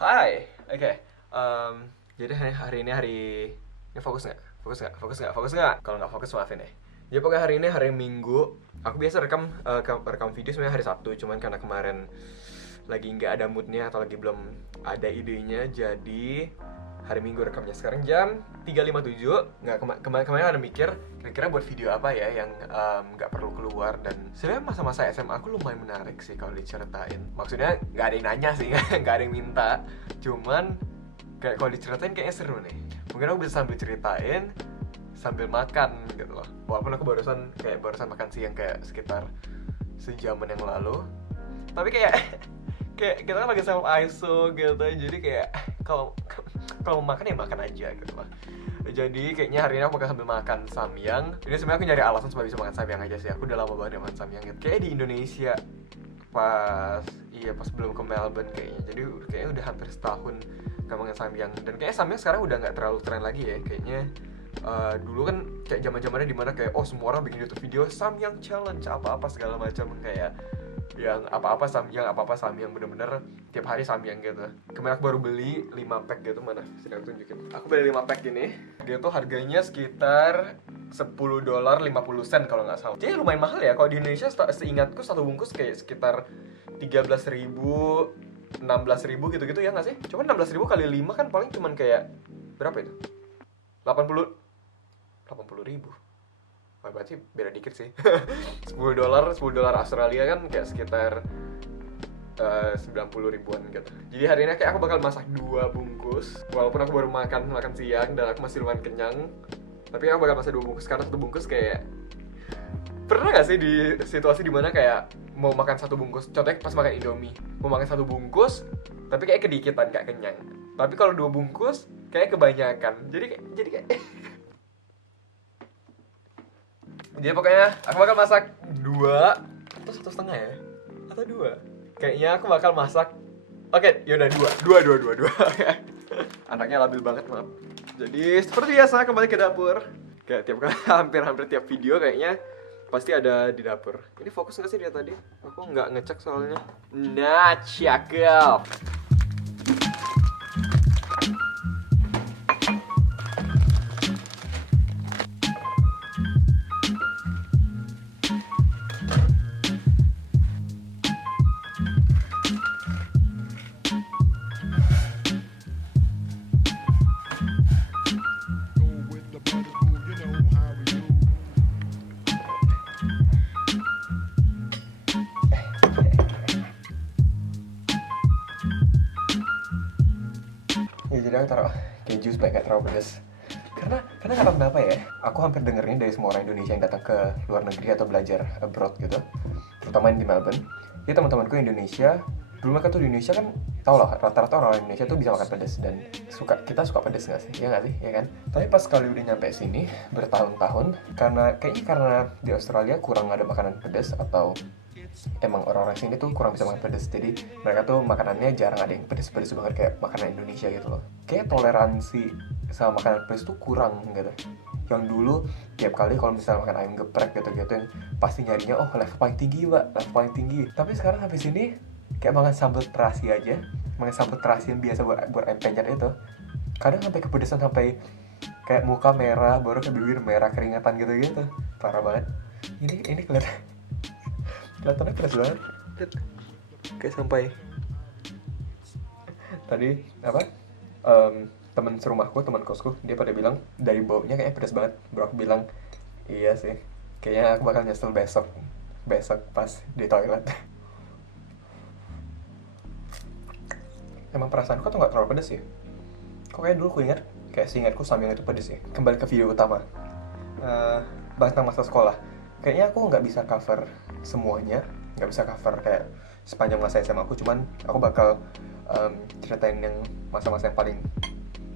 Hai, oke. Jadi hari ini fokus nggak? Fokus nggak? Kalau nggak fokus maafin ya. Jadi pokoknya hari ini hari Minggu. Aku biasa rekam video sebenarnya hari Sabtu, cuman karena kemarin lagi nggak ada moodnya atau lagi belum ada idenya, jadi hari Minggu rekamnya sekarang jam 3.57. Nggak kemarin ada mikir kira-kira buat video apa ya yang nggak perlu keluar, dan sebenarnya masa-masa SMA aku lumayan menarik sih kalau diceritain. Maksudnya nggak ada yang nanya sih, nggak ada yang minta, cuman kayak kalau diceritain kayaknya seru nih. Mungkin aku bisa sambil ceritain sambil makan gitu loh. Walaupun aku barusan makan siang kayak sekitar sejaman yang lalu, tapi kayak kayak kita kan lagi self iso gitu, jadi kayak kalau kalau mau makan ya makan aja gitu lah. Jadi kayaknya hari ini aku bakal sambil makan samyang. Ini sebenarnya aku nyari alasan supaya bisa makan samyang aja sih. Aku udah lama banget makan samyang gitu. Kayak di Indonesia pas belum ke Melbourne kayaknya. Jadi kayaknya udah hampir setahun gak makan samyang. Dan kayaknya samyang sekarang udah nggak terlalu tren lagi ya. Kayaknya dulu kan kayak zaman-zamannya dimana kayak semua orang bikin YouTube video samyang challenge apa-apa segala macam, kayak yang apa-apa samyang bener-bener tiap hari samyang gitu. Kemarin aku baru beli 5 pack gitu, mana sini aku tunjukin. Aku beli 5 pack ini, dia tuh harganya sekitar $10.50 kalau nggak salah. Jadi lumayan mahal ya. Kalau di Indonesia seingatku satu bungkus kayak sekitar 13.000 16.000 gitu-gitu ya nggak sih? Cuman 16.000 kali 5 kan paling cuman kayak berapa itu? 80.000. Wah, berarti beda dikit sih. $10 Australia kan kayak sekitar 90 ribuan gitu. Jadi hari ini kayak aku bakal masak 2 bungkus. Walaupun aku baru makan siang dan aku masih lumayan kenyang, tapi aku bakal masak 2 bungkus karena satu bungkus kayak, pernah gak sih di situasi dimana kayak mau makan satu bungkus, contohnya pas makan Indomie, mau makan satu bungkus tapi kayak kedikitan, gak kenyang. Tapi kalau 2 bungkus kayak kebanyakan. Jadi kayak jadi pokoknya aku bakal masak 2 atau 1,5 ya, atau 2. Kayaknya aku bakal masak, oke, yaudah 2. Anaknya labil banget, maaf. Jadi seperti biasa kembali ke dapur. Kayak tiap kali hampir tiap video kayaknya pasti ada di dapur. Ini fokus nggak sih dia tadi? Aku nggak ngecek soalnya. Nah, cakep. Ya, jadi aku taruh keju supaya nggak terlalu pedas. Karena nggak tahu kenapa ya, aku hampir dengerin dari semua orang Indonesia yang datang ke luar negeri atau belajar abroad gitu, terutama di Melbourne. Jadi teman-temanku yang Indonesia, dulu mereka tuh di Indonesia kan, tau lah rata-rata orang Indonesia tuh bisa makan pedas dan kita suka pedas nggak sih, ya nggak sih, ya kan? Tapi pas kali udah nyampe sini bertahun-tahun, karena di Australia kurang ada makanan pedas, atau emang orang-orang sini tuh kurang bisa makan pedas, jadi mereka tuh makanannya jarang ada yang pedas-pedas banget kayak makanan Indonesia gitu loh. Kayak toleransi sama makanan pedas tuh kurang gitu. Yang dulu tiap kali kalau misalnya makan ayam geprek gitu-gitu yang pasti nyarinya level paling tinggi, Mbak, level paling tinggi. Tapi sekarang habis ini kayak makan sambal terasi aja, makan sambal terasi yang biasa buat ayam penyet itu, kadang sampai kepedesan, sampai kayak muka merah, baru ke bibir merah, keringatan gitu-gitu. Parah banget. Ini kelihatannya keras banget. Kayak sampai tadi apa, teman serumahku, teman kosku, dia pada bilang dari baunya kayaknya pedas banget. Bro, aku bilang iya sih, kayaknya aku bakal nyesel besok pas di toilet. Emang perasaanku tuh nggak terlalu pedas ya. Kok kayak dulu aku ingat, kayak seingatku samyang itu pedas ya. Kembali ke video utama, bahas tentang masa sekolah. Kayaknya aku nggak bisa cover semuanya, nggak bisa cover kayak sepanjang masa SMA aku. Cuman aku bakal ceritain yang masa-masa yang paling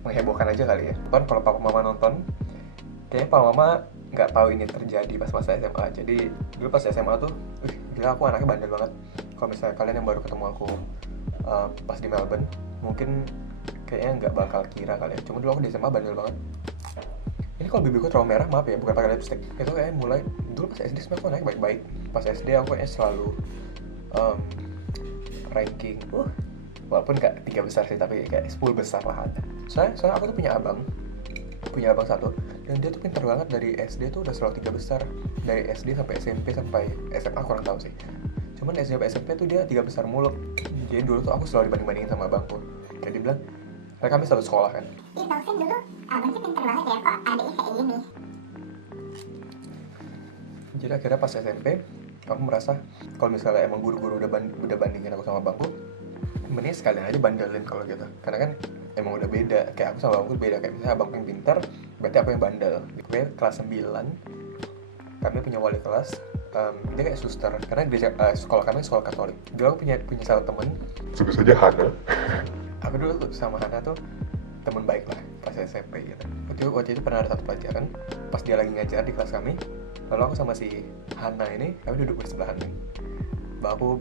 menghebohkan aja kali ya. Kan kalau papa mama nonton, kayaknya papa mama nggak tahu ini terjadi pas masa SMA. Jadi dulu pas SMA tuh, gila, aku anaknya bandel banget. Kalau misalnya kalian yang baru ketemu aku pas di Melbourne, mungkin kayaknya nggak bakal kira kali ya. Cuma dulu aku di SMA bandel banget. Ini kalau bibirku terlalu merah, maaf ya, bukan pakai lipstick. Itu kayak mulai dulu pas SD sebenarnya aku naik baik-baik. Pas SD aku kayaknya selalu ranking walaupun gak 3 besar sih, tapi kayak 10 besar lah ada. Soalnya aku tuh punya abang satu, dan dia tuh pintar banget. Dari SD tuh udah selalu 3 besar, dari SD sampai SMP sampai SMA kurang tahu sih, cuman SD sampai SMP tuh dia 3 besar mulu. Jadi dulu tuh aku selalu dibanding-bandingin sama abangku, kayak dia bilang, karena kami satu sekolah kan. Ih, Taufik dulu abangnya pintar banget ya, kok adiknya kayak gini. Jadi akhirnya pas SMP aku merasa kalau misalnya emang guru-guru udah bandingin aku sama abangku, mending sekalian aja bandelin kalau gitu. Karena kan emang udah beda, kayak aku sama abangku beda. Kayak misalnya abang yang pintar, berarti aku yang bandel. Gue kelas 9, kami punya wali kelas, dia kayak suster. Karena sekolah kami sekolah Katolik. Dulu aku punya satu temen, sebut saja Hana. Aku dulu sama Hana tuh temen baik lah pas SMP gitu. Waktu itu pernah ada satu pelajaran pas dia lagi ngajar di kelas kami, lalu aku sama si Hana ini, kami duduk bersebelahan nih. Aku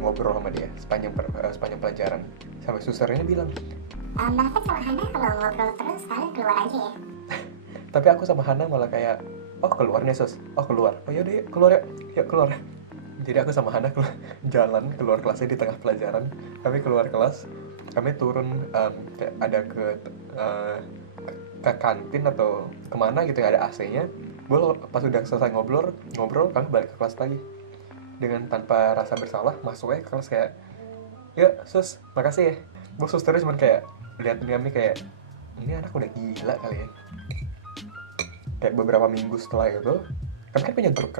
ngobrol sama dia sepanjang pelajaran, sampai susternya bilang, Taufik sama Hana kalau ngobrol terus kalian keluar aja ya. tapi aku sama Hana malah kayak, oh keluar nih sus, oh keluar, oh yaudah yuk keluar yuk keluar. Jadi aku sama Hana jalan keluar kelasnya di tengah pelajaran. Kami keluar kelas, kami turun kayak ada ke kantin atau kemana gitu yang ada AC-nya. Pas udah selesai ngobrol kami balik ke kelas lagi dengan tanpa rasa bersalah. Masuknya ke kelas kayak, ya sus makasih ya. Sus terus cuman kayak liatin kami kayak, ini anak udah gila kali ya. Kayak beberapa minggu setelah itu, kami kan punya grup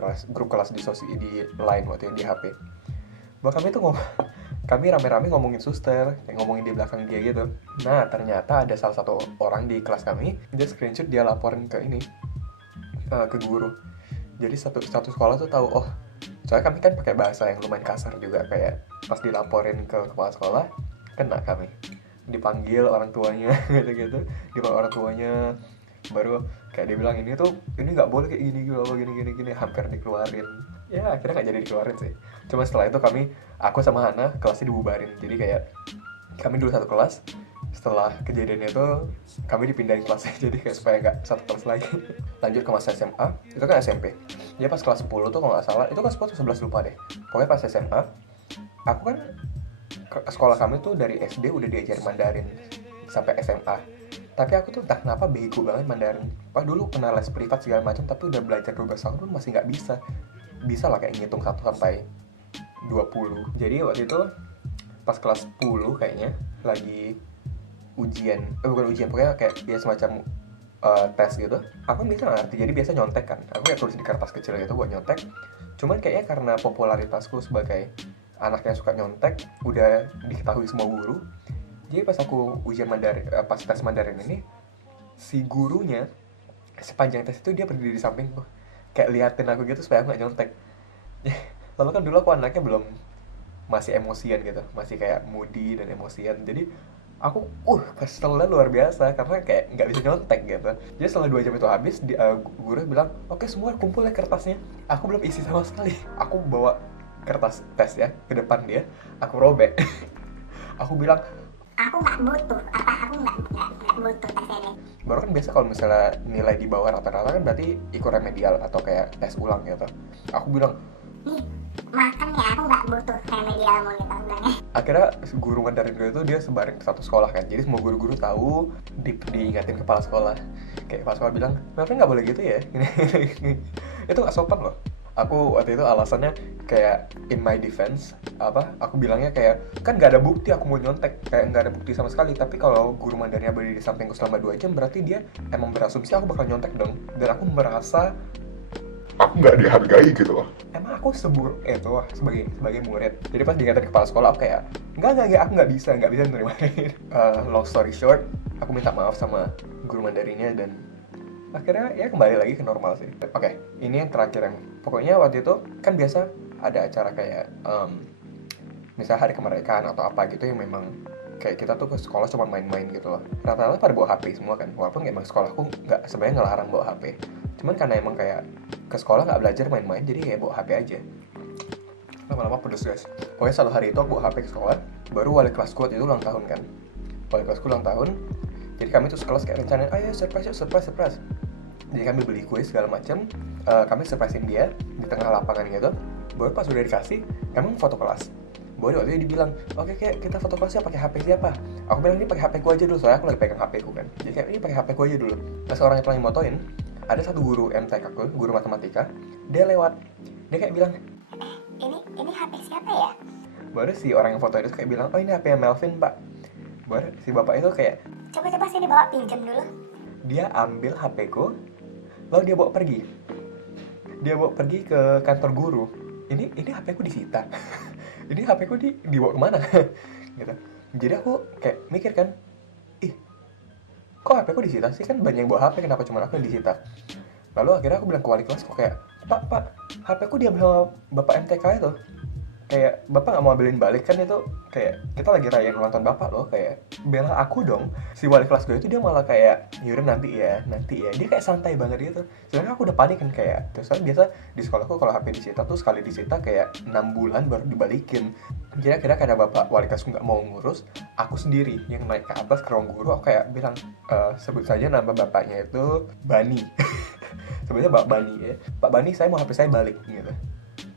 kelas di line waktu itu di HP. Bahkan kami tuh kami rame-rame ngomongin suster, kayak ngomongin di belakang dia gitu. Nah ternyata ada salah satu orang di kelas kami, dia screenshot, dia laporin ke ini, ke guru. Jadi satu sekolah tuh tahu, oh soalnya kami kan pakai bahasa yang lumayan kasar juga, kayak pas dilaporin ke kepala sekolah, kena kami. Dipanggil orang tuanya gitu-gitu, dipanggil orang tuanya, baru kayak dia bilang ini nggak boleh kayak gini, hampir dikeluarin. Ya akhirnya nggak jadi dikeluarin sih, cuma setelah itu aku sama Hana kelasnya dibubarin. Jadi kayak kami dulu satu kelas, setelah kejadian itu kami dipindahin kelasnya jadi kayak supaya nggak satu kelas lagi. Lanjut ke masa SMA, itu kan SMP ya. Pas kelas 10 tuh kalau nggak salah, itu kelas 10 atau 11 lupa deh, pokoknya pas SMA aku kan sekolah kami tuh dari SD udah diajarin Mandarin sampai SMA. Tapi aku tuh entah kenapa bego banget Mandarin. Pas dulu pernah les privat segala macam, tapi udah belajar 12 tahun pun masih nggak bisa lah kayak ngitung 1 sampai 20. Jadi waktu itu pas kelas 10 kayaknya lagi ujian, bukan ujian, pokoknya kayak dia semacam tes gitu. Aku bisa ngerti, jadi biasa nyontek kan. Aku kayak tulis di kertas kecil gitu buat nyontek. Cuman kayaknya karena popularitasku sebagai anak yang suka nyontek udah diketahui semua guru. Jadi pas aku ujian Mandarin, pas tes Mandarin ini, si gurunya sepanjang tes itu dia berdiri di sampingku, kayak liatin aku gitu supaya aku nggak nyontek. Lalu kan dulu aku anaknya masih emosian gitu, masih kayak moody dan emosian. Jadi aku keselnya luar biasa karena kayak nggak bisa nyontek gitu. Jadi setelah 2 jam itu habis, guru bilang, oke semua kumpul ya kertasnya. Aku belum isi sama sekali. Aku bawa kertas tes ya ke depan dia, aku robek. Aku bilang, aku nggak butuh tes ini. Baru kan biasa kalau misalnya nilai di bawah rata-rata kan berarti ikut remedial atau kayak tes ulang gitu. Aku bilang, nih makan ya, aku nggak butuh remedialmu gitu bilangnya. Akhirnya guru Mandarin gue itu dia sebarin ke satu sekolah kan, jadi semua guru-guru tahu, diingatin kepala sekolah. Kayak kepala sekolah bilang, Melvin nggak boleh gitu ya. Itu nggak sopan loh. Aku waktu itu alasannya kayak in my defense, aku bilangnya kayak, kan nggak ada bukti aku mau nyontek, kayak nggak ada bukti sama sekali. Tapi kalau guru Mandarinnya berdiri di sampingku selama 2 jam, berarti dia emang berasumsi aku bakal nyontek dong. Dan aku merasa aku nggak dihargai gitu loh. Emang aku seburuk itu sebagai murid. Jadi pas diingatin kepala sekolah, aku kayak enggak, aku nggak bisa nerima. Long story short, aku minta maaf sama guru Mandarinnya dan akhirnya ya kembali lagi ke normal sih. Oke, ini yang terakhir, yang pokoknya waktu itu kan biasa ada acara kayak misalnya hari kemerdekaan atau apa gitu, yang memang kayak kita tuh ke sekolah cuma main-main gitu loh. Rata-rata pada bawa HP semua kan, walaupun emang sekolahku nggak sebenarnya ngelarang bawa HP. Cuman karena emang kayak ke sekolah nggak belajar main-main, jadi kayak bawa HP aja. Lama-lama pedes guys. Pokoknya satu hari itu aku bawa HP ke sekolah. Baru wali kelasku waktu itu ulang tahun kan. Wali kelasku ulang tahun. Jadi kami tuh sekelas kayak rencanain, ayo surprise. Jadi kami beli kue segala macam. Kami surprisein dia di tengah lapangan gitu. Baru pas udah dikasih, kami foto kelas. Baru waktu itu dibilang, oke kayak kita foto kelasnya pakai HP siapa? Aku bilang ini pakai HP ku aja dulu, soalnya aku lagi pegang HP ku kan. Jadi kayak ini pakai HP ku aja dulu. Pas orang itu lagi motoin, ada satu guru MTK aku, guru matematika, dia lewat. Dia kayak bilang, Ini HP siapa ya? baru si orang yang foto itu kayak bilang, oh ini HP Melvin pak. Baru si bapak itu kayak, Coba sini bawa pinjam dulu. dia ambil HP ku, lalu dia bawa pergi. Dia bawa pergi ke kantor guru. Ini HP ku disita. Ini HP ku dibawa kemana? Gitu. Jadi aku kayak mikir kan, ih, kok HP ku disita sih? Kan banyak yang bawa HP, kenapa cuma aku yang disita? Lalu akhirnya aku bilang ke wali kelas, kok kayak, Pak, HP ku diambil sama bapak MTK itu. Kayak, bapak gak mau ambilin balik kan itu. Kayak, kita lagi rayain ulang tahun bapak loh. Kayak, bela aku dong. Si wali kelas gue itu dia malah kayak, yaudah nanti ya. Dia kayak santai banget gitu. Sebenarnya aku udah panik kan kayak, terus kan biasa di sekolahku kalau HP disita tuh sekali disita kayak 6 bulan baru dibalikin. Jadi akhirnya karena bapak wali kelasku gak mau ngurus, aku sendiri yang naik ke atas ke ruang guru. Aku kayak bilang, sebut saja nama bapaknya itu Bani. Sebutnya Pak Bani ya. Pak Bani, saya mau HP saya balik gitu.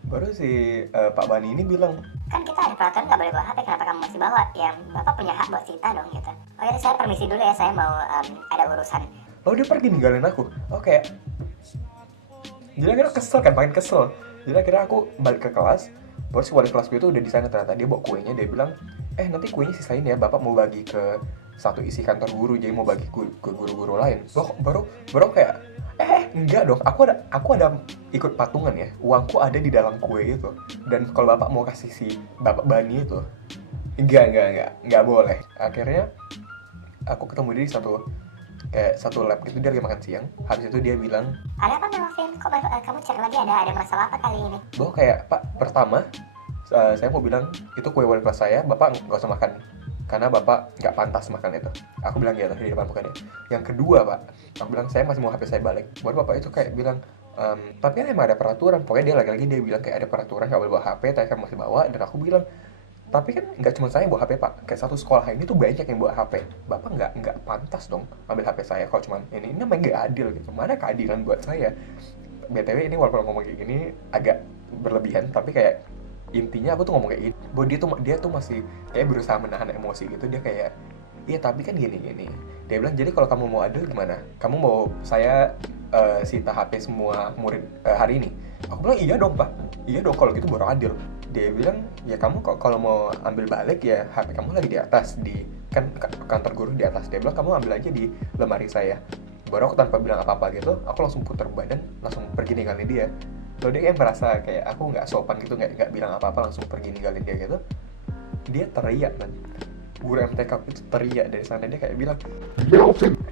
Baru si Pak Bani ini bilang, Kan kita ada peraturan nggak boleh bawa HP, kenapa kamu masih bawa? Ya bapak punya hak buat cerita dong gitu. Oke, saya permisi dulu ya, saya mau ada urusan. lalu dia pergi ninggalin aku. Oke. Jadi akhirnya kesel kan, makin kesel. Jadi akhirnya aku balik ke kelas. Baru si wali kelasku itu udah di sana ternyata. Dia bawa kuenya, dia bilang, nanti kuenya sisain ya, bapak mau bagi ke satu isi kantor guru, jadi mau bagi ke guru-guru lain. Baru kayak, enggak dong, aku ada ikut patungan ya, uangku ada di dalam kue itu. Dan kalau bapak mau kasih si bapak Bani itu, enggak boleh. Akhirnya aku ketemu dia di satu lab gitu, dia lagi makan siang. Habis itu dia bilang, Ada apa Melvin? Kok kamu cek lagi ada masalah apa kali ini? bahwa kayak, Pak, pertama saya mau bilang itu kue wali kelas saya, bapak nggak usah makan karena bapak nggak pantas makan itu. Aku bilang gitu di depan muka dia. Yang kedua, Pak, aku bilang saya masih mau HP saya balik. Baru bapak itu kayak bilang, tapi kan emang ada peraturan. Pokoknya dia lagi-lagi dia bilang kayak ada peraturan nggak boleh bawa HP, tapi kan masih bawa. Dan aku bilang, tapi kan nggak cuma saya yang bawa HP, Pak. Kayak satu sekolah ini tuh banyak yang bawa HP. Bapak nggak pantas dong ambil HP saya kalau cuma ini namanya nggak adil gitu. Mana keadilan buat saya? BTW ini walaupun ngomong kayak gini agak berlebihan, tapi kayak intinya aku tuh ngomong kayak gini, bahwa dia tuh masih kayak berusaha menahan emosi gitu. Dia kayak, iya tapi kan gini. Dia bilang, jadi kalau kamu mau adil gimana? Kamu mau saya sita HP semua murid hari ini? Aku bilang, iya dong Pak, iya dong, kalau gitu baru adil. Dia bilang, ya kamu kalau mau ambil balik ya HP kamu lagi di atas, di kan kantor guru di atas. Dia bilang, kamu ambil aja di lemari saya. Baru aku tanpa bilang apa-apa gitu, aku langsung putar badan, langsung pergi ninggalin dia. Lalu dia kayak merasa kayak aku nggak sopan gitu, nggak bilang apa-apa, langsung pergi ninggalin dia gitu. Dia teriak kan, guru MTK itu teriak dari sana. Dia kayak bilang,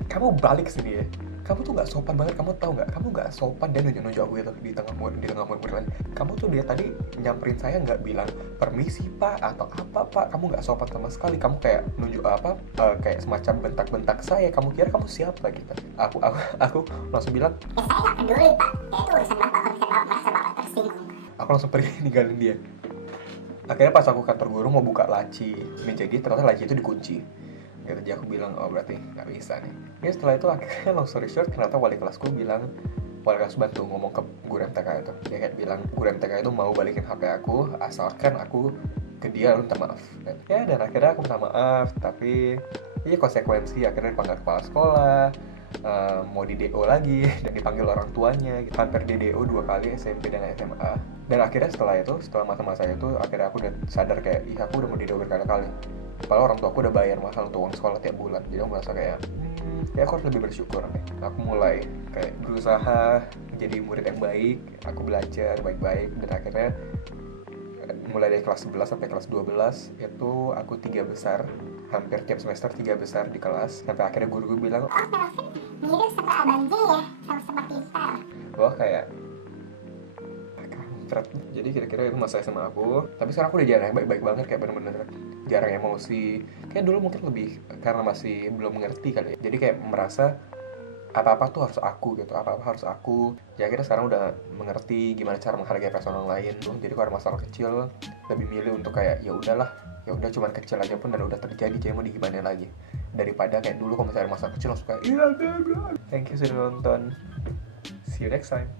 kamu balik sini ya, kamu tuh nggak sopan banget, kamu tahu nggak, kamu nggak sopan. Dan nunjuk aku gitu di tengah murid lain. Kamu tuh dia tadi nyamperin saya nggak bilang permisi Pak atau apa Pak, kamu nggak sopan sama sekali. Kamu kayak nunjuk apa, kayak semacam bentak-bentak saya. Kamu kira kamu siapa gitu? Aku langsung bilang, Ya saya nggak peduli Pak, ya itu urusan bapak. Kalau misalnya bapak merasa bapak tersinggung. aku langsung pergi ninggalin dia. Akhirnya pas aku kantor guru mau buka laci meja dia, ternyata laci itu dikunci gitu. Jadi aku bilang, oh berarti nggak bisa nih ya. Setelah itu akhirnya long story short, ternyata wali kelasku bantu ngomong ke guru MTK itu. Dia kayak bilang, guru MTK itu mau balikin HP aku asalkan aku ke dia minta maaf. Dan akhirnya aku minta maaf, tapi ini konsekuensi akhirnya dipanggil kepala sekolah, mau di DO lagi dan dipanggil orang tuanya. Hampir di DO 2 kali, SMP dan SMA. Dan akhirnya setelah masa-masa itu akhirnya aku udah sadar kayak, aku udah mau di DO berkali-kali. Padahal orang tua aku udah bayar mahal untuk uang sekolah tiap bulan. Jadi aku merasa kayak, ya aku harus lebih bersyukur. Aku mulai kayak berusaha menjadi murid yang baik. Aku belajar baik-baik. Dan akhirnya mulai dari kelas 11 sampai kelas 12 itu aku 3 besar. Hampir tiap semester 3 besar di kelas. Sampai akhirnya guru gue bilang, Oh Melvin, mirip sama Abang J ya, sama-sama pintar. wah kayak kampret. Jadi kira-kira itu masa SMA aku. Tapi sekarang aku udah jarang, baik-baik banget, kayak bener-bener jarang emosi. Kayak dulu mungkin lebih karena masih belum mengerti kali ya. Jadi kayak merasa apa-apa tuh harus aku gitu, apa-apa harus aku. Ya akhirnya sekarang udah mengerti gimana cara menghargai perasaan orang lain tuh. Jadi kalau ada masalah kecil lebih milih untuk kayak ya udahlah, ya udah cuman kecil aja pun dan udah terjadi, jadi mau digimana lagi, daripada kayak dulu kalau misalnya ada masalah kecil langsung kayak iya. Thank you sudah nonton, see you next time.